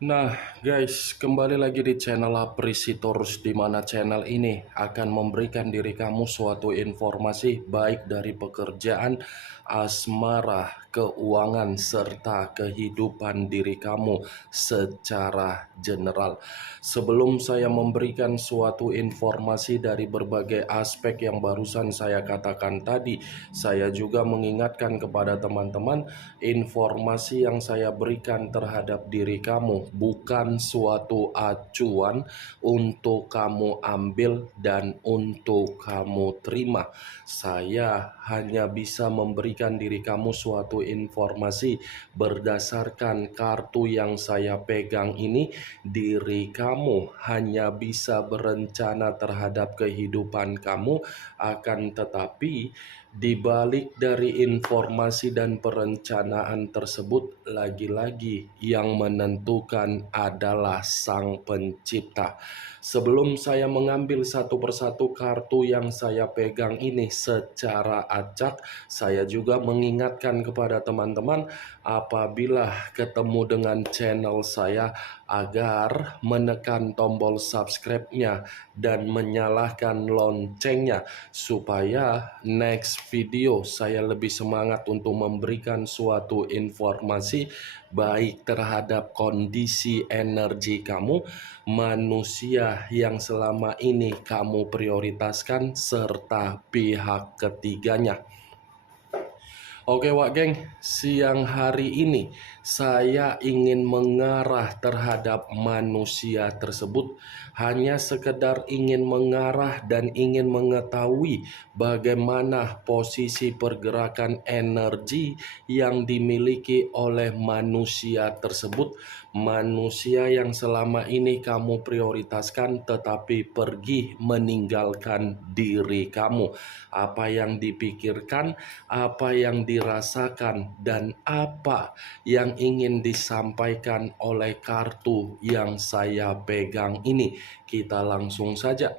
Nah, guys, kembali lagi di channel Aprisitorus, di mana channel ini akan memberikan diri kamu suatu informasi baik dari pekerjaan, asmara, keuangan, serta kehidupan diri kamu secara general. Sebelum saya memberikan suatu informasi dari berbagai aspek yang barusan saya katakan tadi, saya juga mengingatkan kepada teman-teman, informasi yang saya berikan terhadap diri kamu bukan suatu acuan untuk kamu ambil dan untuk kamu terima. Saya hanya bisa memberikan diri kamu suatu informasi berdasarkan kartu yang saya pegang ini. Diri kamu hanya bisa berencana terhadap kehidupan kamu, akan tetapi di balik dari informasi dan perencanaan tersebut, lagi-lagi yang menentukan adalah Sang Pencipta. Sebelum saya mengambil satu persatu kartu yang saya pegang ini secara acak, saya juga mengingatkan kepada teman-teman apabila ketemu dengan channel saya agar menekan tombol subscribe-nya dan menyalakan loncengnya supaya next video saya lebih semangat untuk memberikan suatu informasi baik terhadap kondisi energi kamu, manusia yang selama ini kamu prioritaskan, serta pihak ketiganya. Oke Wak Geng, siang hari ini saya ingin mengarah terhadap manusia tersebut. Hanya sekedar ingin mengarah dan ingin mengetahui bagaimana posisi pergerakan energi yang dimiliki oleh manusia tersebut. Manusia yang selama ini kamu prioritaskan tetapi pergi meninggalkan diri kamu. Apa yang dipikirkan, apa yang dirasakan, dan apa yang ingin disampaikan oleh kartu yang saya pegang ini. Kita langsung saja.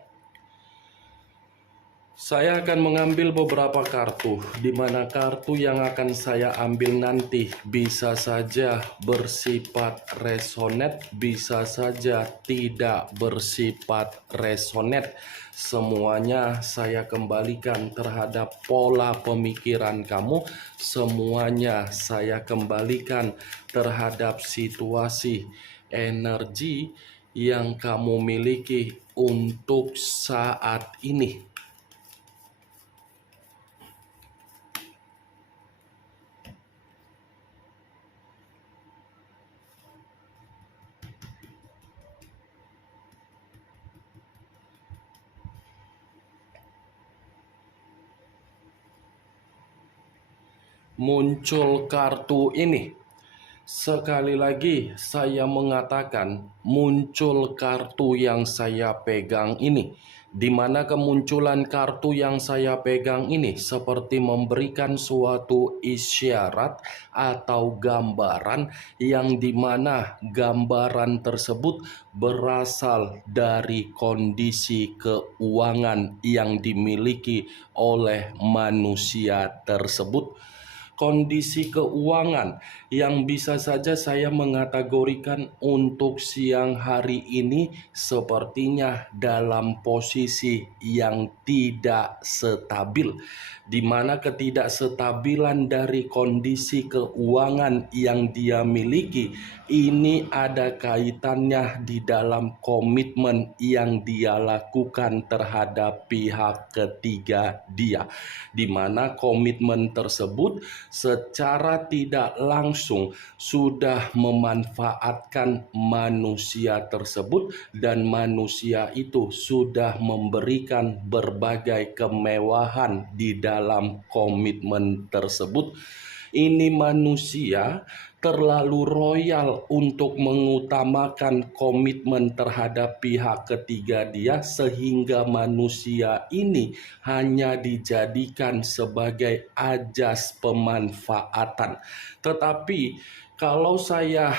Saya akan mengambil beberapa kartu, di mana kartu yang akan saya ambil nanti bisa saja bersifat resonet, bisa saja tidak bersifat resonet. Semuanya saya kembalikan terhadap pola pemikiran kamu, semuanya saya kembalikan terhadap situasi energi yang kamu miliki untuk saat ini. Muncul kartu ini. Sekali lagi saya mengatakan muncul kartu yang saya pegang ini, di mana kemunculan kartu yang saya pegang ini seperti memberikan suatu isyarat atau gambaran yang dimana gambaran tersebut berasal dari kondisi keuangan yang dimiliki oleh manusia tersebut. Kondisi keuangan yang bisa saja saya mengategorikan untuk siang hari ini sepertinya dalam posisi yang tidak stabil, di mana ketidakstabilan dari kondisi keuangan yang dia miliki ini ada kaitannya di dalam komitmen yang dia lakukan terhadap pihak ketiga dia, di mana komitmen tersebut secara tidak langsung sudah memanfaatkan manusia tersebut, dan manusia itu sudah memberikan berbagai kemewahan di dalam komitmen tersebut. Ini manusia terlalu royal untuk mengutamakan komitmen terhadap pihak ketiga dia, sehingga manusia ini hanya dijadikan sebagai ajas pemanfaatan. Tetapi kalau saya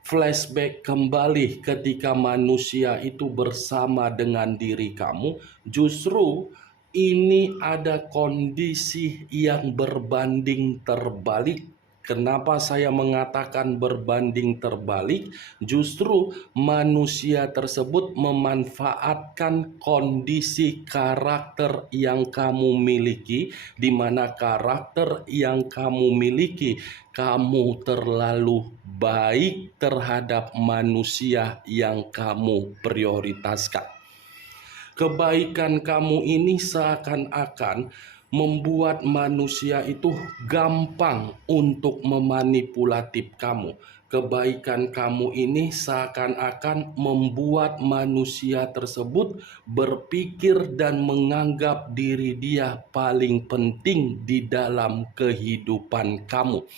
flashback kembali ketika manusia itu bersama dengan diri kamu, justru ini ada kondisi yang berbanding terbalik. Kenapa saya mengatakan berbanding terbalik? Justru manusia tersebut memanfaatkan kondisi karakter yang kamu miliki, di mana karakter yang kamu miliki, kamu terlalu baik terhadap manusia yang kamu prioritaskan. Kebaikan kamu ini seakan-akan membuat manusia itu gampang untuk memanipulatif kamu. Kebaikan kamu ini seakan-akan membuat manusia tersebut berpikir dan menganggap diri dia paling penting di dalam kehidupan kamu.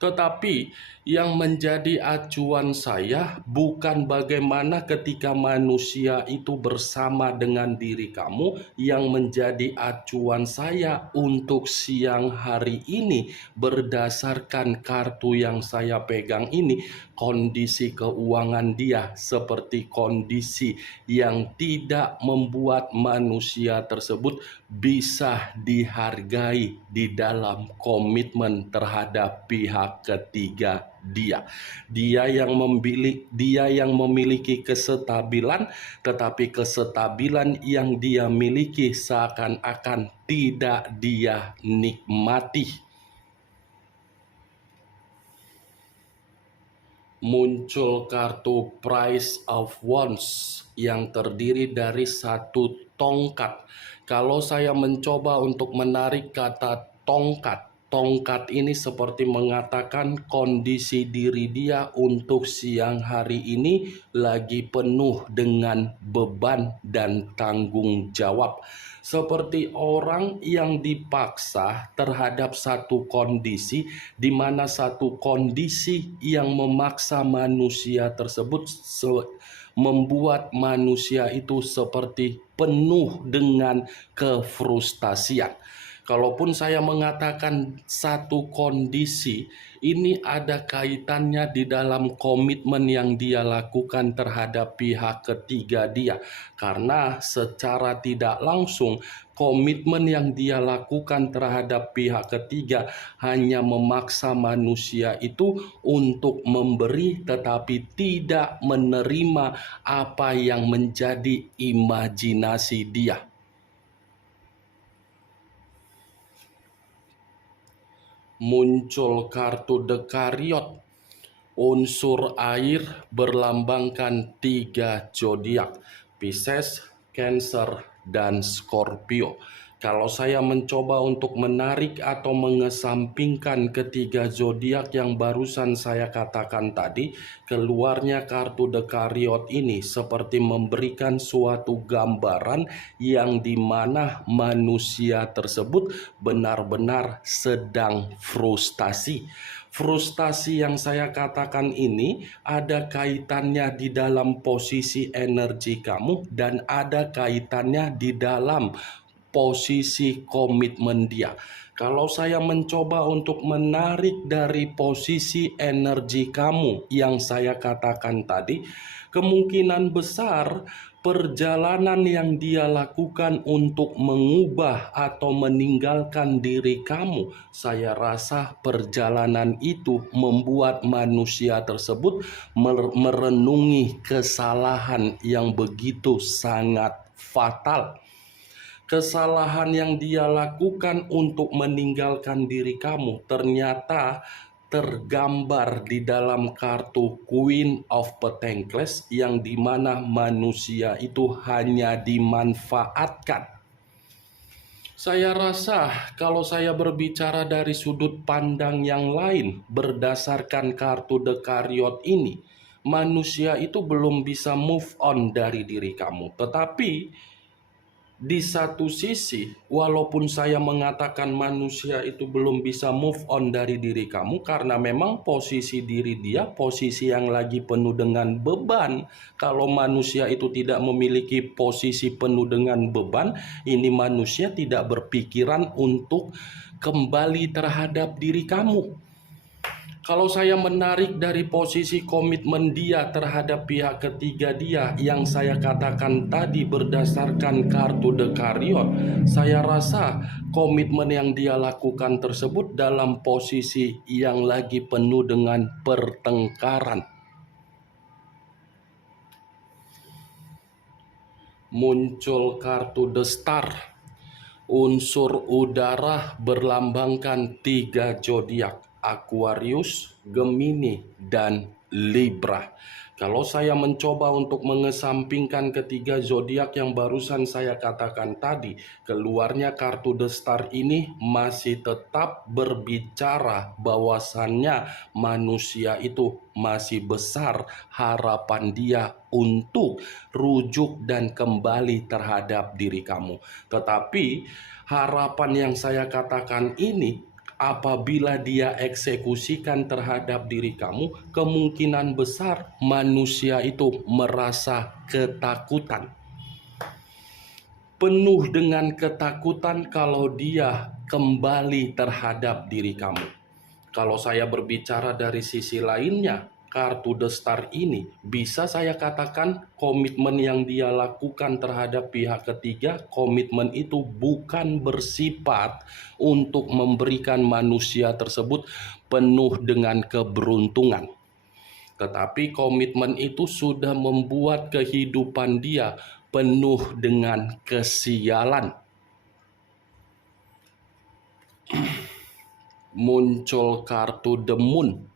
Tetapi yang menjadi acuan saya bukan bagaimana ketika manusia itu bersama dengan diri kamu. Yang menjadi acuan saya untuk siang hari ini berdasarkan kartu yang saya pegang ini, kondisi keuangan dia seperti kondisi yang tidak membuat manusia tersebut bisa dihargai di dalam komitmen terhadap pihak ketiga dia. Dia yang memiliki kesestabilan, tetapi kesestabilan yang dia miliki seakan-akan tidak dia nikmati. Muncul kartu Price of Wands yang terdiri dari satu tongkat. Kalau saya mencoba untuk menarik kata tongkat ini seperti mengatakan kondisi diri dia untuk siang hari ini lagi penuh dengan beban dan tanggung jawab. Seperti orang yang dipaksa terhadap satu kondisi, di mana satu kondisi yang memaksa manusia tersebut membuat manusia itu seperti penuh dengan kefrustasian. Kalaupun saya mengatakan satu kondisi, ini ada kaitannya di dalam komitmen yang dia lakukan terhadap pihak ketiga dia. Karena secara tidak langsung, komitmen yang dia lakukan terhadap pihak ketiga hanya memaksa manusia itu untuk memberi tetapi tidak menerima apa yang menjadi imajinasi dia. Muncul kartu The Chariot. Unsur air berlambangkan 3 zodiak: Pisces, Cancer, dan Scorpio. Kalau saya mencoba untuk menarik atau mengesampingkan ketiga zodiak yang barusan saya katakan tadi, keluarnya kartu The Chariot ini seperti memberikan suatu gambaran yang dimana manusia tersebut benar-benar sedang frustasi. Frustasi yang saya katakan ini ada kaitannya di dalam posisi energi kamu dan ada kaitannya di dalam posisi komitmen dia. Kalau saya mencoba untuk menarik dari posisi energi kamu yang saya katakan tadi, kemungkinan besar perjalanan yang dia lakukan untuk mengubah atau meninggalkan diri kamu, saya rasa perjalanan itu membuat manusia tersebut merenungi kesalahan yang begitu sangat fatal. Kesalahan yang dia lakukan untuk meninggalkan diri kamu ternyata tergambar di dalam kartu Queen of Pentacles, yang dimana manusia itu hanya dimanfaatkan. Saya rasa kalau saya berbicara dari sudut pandang yang lain berdasarkan kartu The Chariot ini, manusia itu belum bisa move on dari diri kamu. Tetapi di satu sisi, walaupun saya mengatakan manusia itu belum bisa move on dari diri kamu, karena memang posisi diri dia, posisi yang lagi penuh dengan beban. Kalau manusia itu tidak memiliki posisi penuh dengan beban, ini manusia tidak berpikiran untuk kembali terhadap diri kamu. Kalau saya menarik dari posisi komitmen dia terhadap pihak ketiga dia yang saya katakan tadi berdasarkan kartu The Chariot, saya rasa komitmen yang dia lakukan tersebut dalam posisi yang lagi penuh dengan pertengkaran. Muncul kartu The Star. Unsur udara berlambangkan 3 zodiak, Aquarius, Gemini, dan Libra. Kalau saya mencoba untuk mengesampingkan ketiga zodiak yang barusan saya katakan tadi, keluarnya kartu The Star ini masih tetap berbicara bahwasannya manusia itu masih besar harapan dia untuk rujuk dan kembali terhadap diri kamu. Tetapi harapan yang saya katakan ini, apabila dia eksekusikan terhadap diri kamu, kemungkinan besar manusia itu merasa ketakutan. Penuh dengan ketakutan kalau dia kembali terhadap diri kamu. Kalau saya berbicara dari sisi lainnya, kartu The Star ini bisa saya katakan komitmen yang dia lakukan terhadap pihak ketiga, komitmen itu bukan bersifat untuk memberikan manusia tersebut penuh dengan keberuntungan. Tetapi komitmen itu sudah membuat kehidupan dia penuh dengan kesialan. Muncul kartu The Moon,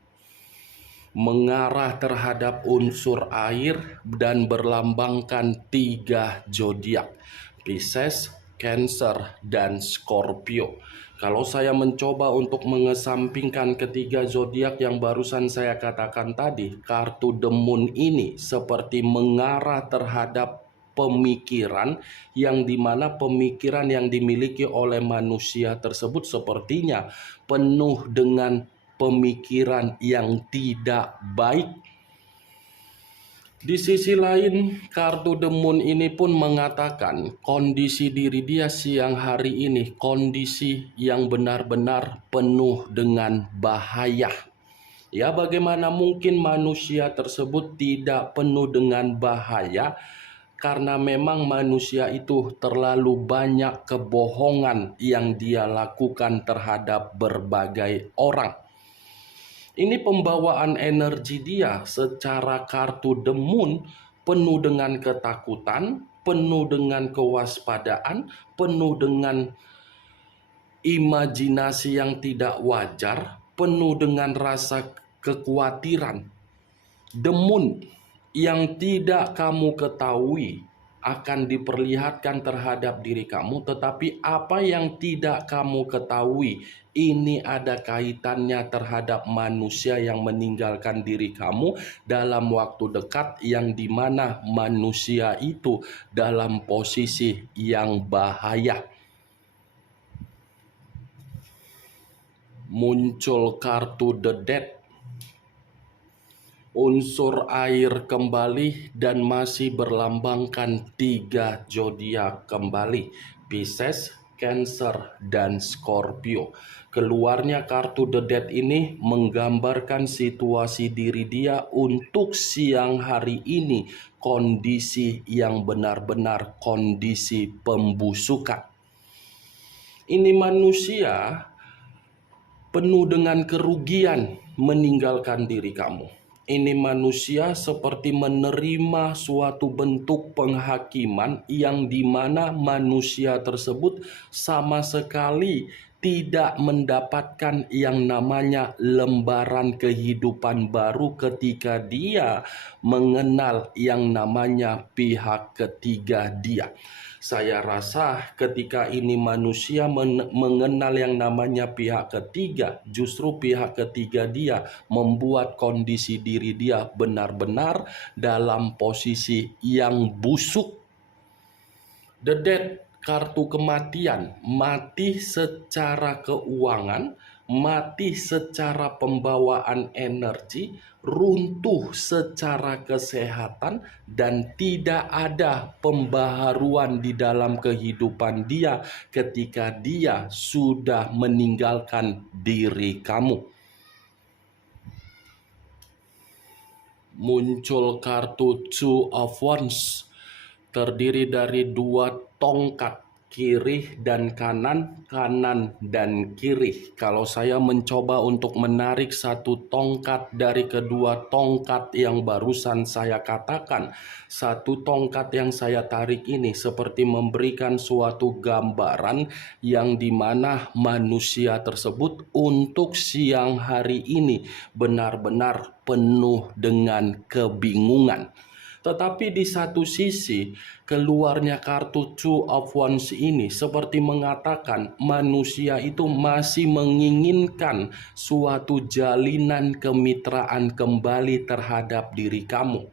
mengarah terhadap unsur air dan berlambangkan 3 zodiak, Pisces, Cancer, dan Scorpio. Kalau saya mencoba untuk mengesampingkan ketiga zodiak yang barusan saya katakan tadi, kartu The Moon ini seperti mengarah terhadap pemikiran yang dimana pemikiran yang dimiliki oleh manusia tersebut sepertinya penuh dengan pemikiran yang tidak baik. Di sisi lain, kartu The Moon ini pun mengatakan kondisi diri dia siang hari ini, kondisi yang benar-benar penuh dengan bahaya. Ya, bagaimana mungkin manusia tersebut tidak penuh dengan bahaya? Karena memang manusia itu terlalu banyak kebohongan yang dia lakukan terhadap berbagai orang. Ini pembawaan energi dia secara kartu The Moon penuh dengan ketakutan, penuh dengan kewaspadaan, penuh dengan imajinasi yang tidak wajar, penuh dengan rasa kekhawatiran. The Moon yang tidak kamu ketahui akan diperlihatkan terhadap diri kamu, tetapi apa yang tidak kamu ketahui ini ada kaitannya terhadap manusia yang meninggalkan diri kamu dalam waktu dekat, yang dimana manusia itu dalam posisi yang bahaya. Muncul kartu The Death, unsur air kembali dan masih berlambangkan 3 zodiak kembali, Pisces, Cancer, dan Scorpio. Keluarnya kartu The Death ini menggambarkan situasi diri dia untuk siang hari ini, kondisi yang benar-benar kondisi pembusukan. Ini manusia penuh dengan kerugian meninggalkan diri kamu. Ini manusia seperti menerima suatu bentuk penghakiman yang dimana manusia tersebut sama sekali tidak mendapatkan yang namanya lembaran kehidupan baru ketika dia mengenal yang namanya pihak ketiga dia. Saya rasa ketika ini manusia mengenal yang namanya pihak ketiga, justru pihak ketiga dia membuat kondisi diri dia benar-benar dalam posisi yang busuk. The Death, kartu kematian, mati secara keuangan, mati secara pembawaan energi, runtuh secara kesehatan, dan tidak ada pembaharuan di dalam kehidupan dia ketika dia sudah meninggalkan diri kamu. Muncul kartu Two of Wands, terdiri dari dua tongkat, kiri dan kanan, kanan dan kiri. Kalau saya mencoba untuk menarik satu tongkat dari kedua tongkat yang barusan saya katakan, satu tongkat yang saya tarik ini seperti memberikan suatu gambaran yang dimana manusia tersebut untuk siang hari ini benar-benar penuh dengan kebingungan. Tetapi di satu sisi, keluarnya kartu Two of Wands ini seperti mengatakan manusia itu masih menginginkan suatu jalinan kemitraan kembali terhadap diri kamu.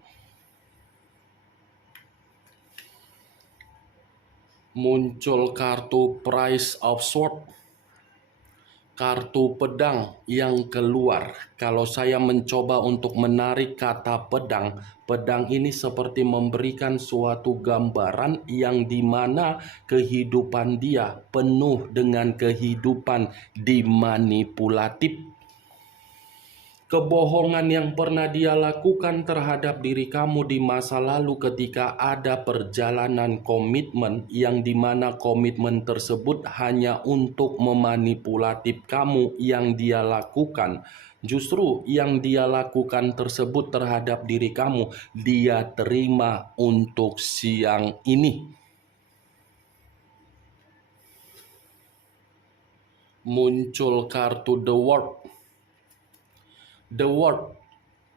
Muncul kartu Prince of Swords, kartu pedang yang keluar. Kalau saya mencoba untuk menarik kata pedang, pedang ini seperti memberikan suatu gambaran yang dimana kehidupan dia penuh dengan kehidupan dimanipulatif. Kebohongan yang pernah dia lakukan terhadap diri kamu di masa lalu ketika ada perjalanan komitmen yang dimana komitmen tersebut hanya untuk memanipulatif kamu yang dia lakukan. Justru yang dia lakukan tersebut terhadap diri kamu, dia terima untuk siang ini. Muncul kartu The World. The World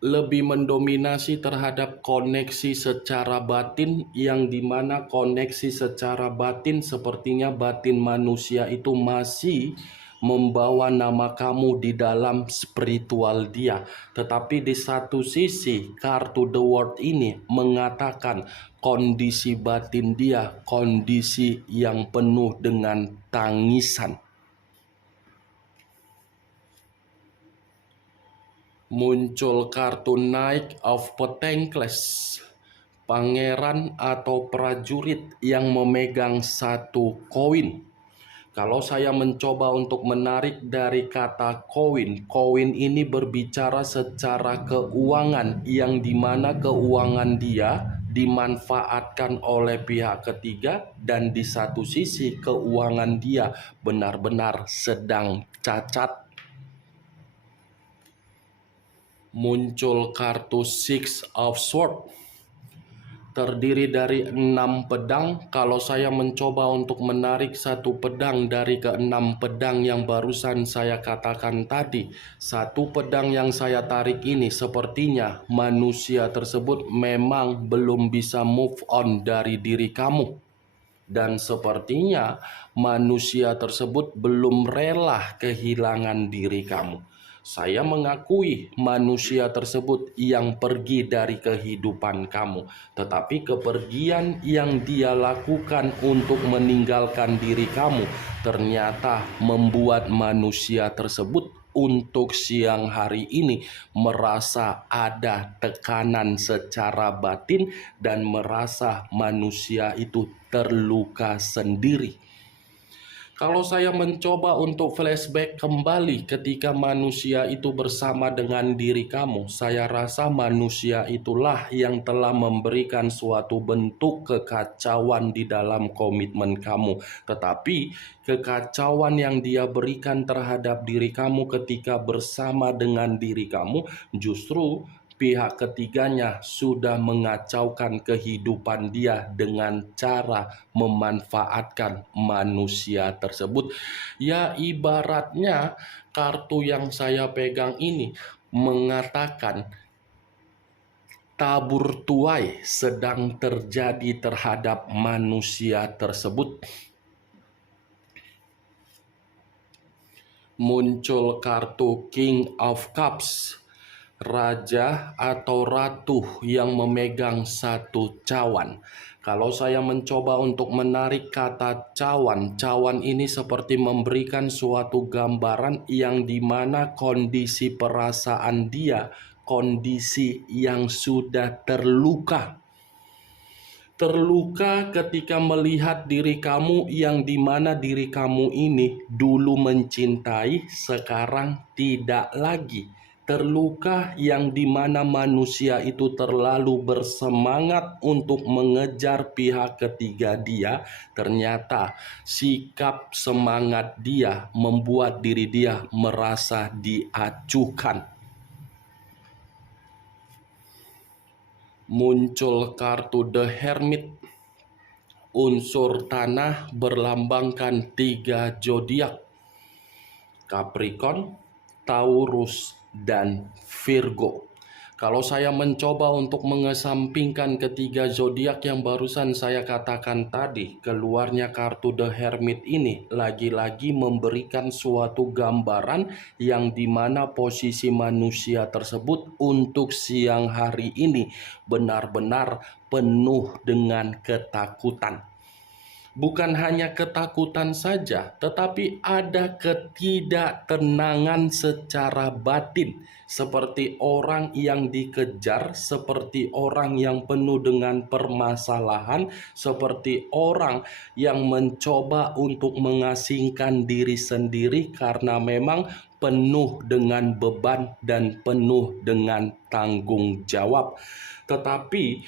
lebih mendominasi terhadap koneksi secara batin, yang dimana koneksi secara batin sepertinya batin manusia itu masih membawa nama kamu di dalam spiritual dia. Tetapi di satu sisi kartu The World ini mengatakan kondisi batin dia, kondisi yang penuh dengan tangisan. Muncul kartu Knight of Pentacles, pangeran atau prajurit yang memegang satu koin. Kalau saya mencoba untuk menarik dari kata koin, koin ini berbicara secara keuangan, yang dimana keuangan dia dimanfaatkan oleh pihak ketiga, dan di satu sisi keuangan dia benar-benar sedang cacat. Muncul kartu Six of Swords, terdiri dari 6 pedang. Kalau saya mencoba untuk menarik satu pedang dari ke-6 pedang yang barusan saya katakan tadi, satu pedang yang saya tarik ini sepertinya manusia tersebut memang belum bisa move on dari diri kamu. Dan sepertinya manusia tersebut belum rela kehilangan diri kamu. Saya mengakui manusia tersebut yang pergi dari kehidupan kamu, tetapi kepergian yang dia lakukan untuk meninggalkan diri kamu ternyata membuat manusia tersebut untuk siang hari ini merasa ada tekanan secara batin dan merasa manusia itu terluka sendiri. Kalau saya mencoba untuk flashback kembali ketika manusia itu bersama dengan diri kamu, saya rasa manusia itulah yang telah memberikan suatu bentuk kekacauan di dalam komitmen kamu. Tetapi kekacauan yang dia berikan terhadap diri kamu ketika bersama dengan diri kamu, justru pihak ketiganya sudah mengacaukan kehidupan dia dengan cara memanfaatkan manusia tersebut. Ya, ibaratnya kartu yang saya pegang ini mengatakan tabur tuai sedang terjadi terhadap manusia tersebut. Muncul kartu King of Cups, raja atau ratu yang memegang satu cawan. Kalau saya mencoba untuk menarik kata cawan, cawan ini seperti memberikan suatu gambaran yang dimana kondisi perasaan dia, kondisi yang sudah terluka. Terluka ketika melihat diri kamu yang dimana diri kamu ini dulu mencintai, sekarang tidak lagi. Terluka yang dimana manusia itu terlalu bersemangat untuk mengejar pihak ketiga dia, ternyata sikap semangat dia membuat diri dia merasa diacuhkan. Muncul kartu The Hermit, unsur tanah berlambangkan 3 zodiak: Capricorn, Taurus, dan Virgo. Kalau saya mencoba untuk mengesampingkan ketiga zodiak yang barusan saya katakan tadi, keluarnya kartu The Hermit ini lagi-lagi memberikan suatu gambaran yang dimana posisi manusia tersebut untuk siang hari ini benar-benar penuh dengan ketakutan. Bukan hanya ketakutan saja, tetapi ada ketidaktenangan secara batin, seperti orang yang dikejar, seperti orang yang penuh dengan permasalahan, seperti orang yang mencoba untuk mengasingkan diri sendiri karena memang penuh dengan beban dan penuh dengan tanggung jawab. Tetapi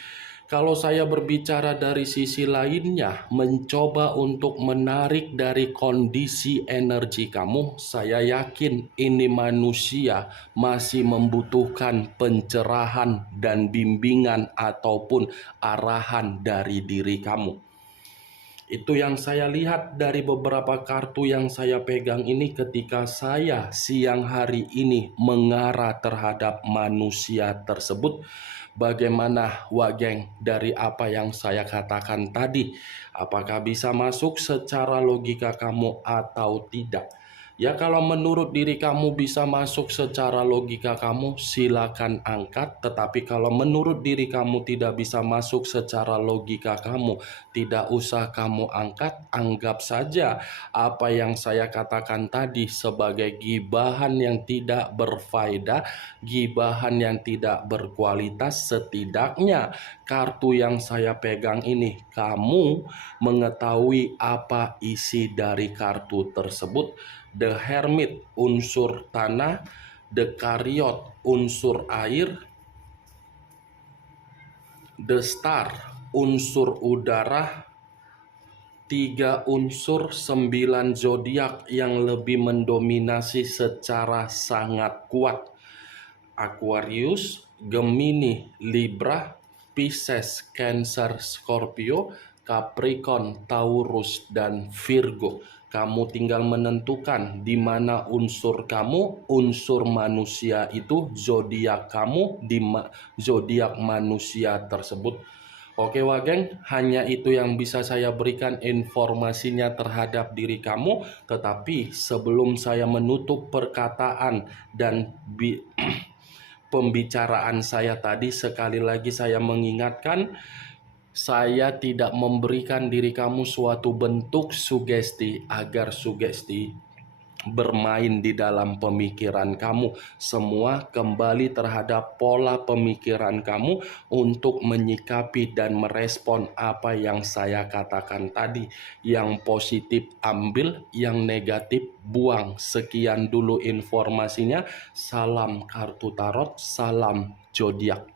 kalau saya berbicara dari sisi lainnya, mencoba untuk menarik dari kondisi energi kamu, saya yakin ini manusia masih membutuhkan pencerahan dan bimbingan ataupun arahan dari diri kamu. Itu yang saya lihat dari beberapa kartu yang saya pegang ini ketika saya siang hari ini mengarah terhadap manusia tersebut. Bagaimana Wageng dari apa yang saya katakan tadi? Apakah bisa masuk secara logika kamu atau tidak? Ya, kalau menurut diri kamu bisa masuk secara logika kamu, silakan angkat. Tetapi kalau menurut diri kamu tidak bisa masuk secara logika kamu, tidak usah kamu angkat. Anggap saja apa yang saya katakan tadi sebagai gibahan yang tidak berfaedah, gibahan yang tidak berkualitas. Setidaknya kartu yang saya pegang ini, kamu mengetahui apa isi dari kartu tersebut. The Hermit, unsur tanah; The Chariot, unsur air; The Star, unsur udara. 3 unsur 9 zodiak yang lebih mendominasi secara sangat kuat: Aquarius, Gemini, Libra, Pisces, Cancer, Scorpio, Capricorn, Taurus, dan Virgo. Kamu tinggal menentukan di mana unsur kamu, unsur manusia itu, zodiak kamu di zodiak manusia tersebut. Oke Wageng, hanya itu yang bisa saya berikan informasinya terhadap diri kamu. Tetapi sebelum saya menutup perkataan dan pembicaraan saya tadi, sekali lagi saya mengingatkan, saya tidak memberikan diri kamu suatu bentuk sugesti agar sugesti bermain di dalam pemikiran kamu. Semua kembali terhadap pola pemikiran kamu untuk menyikapi dan merespon apa yang saya katakan tadi. Yang positif ambil, yang negatif buang. Sekian dulu informasinya. Salam kartu tarot, salam zodiak.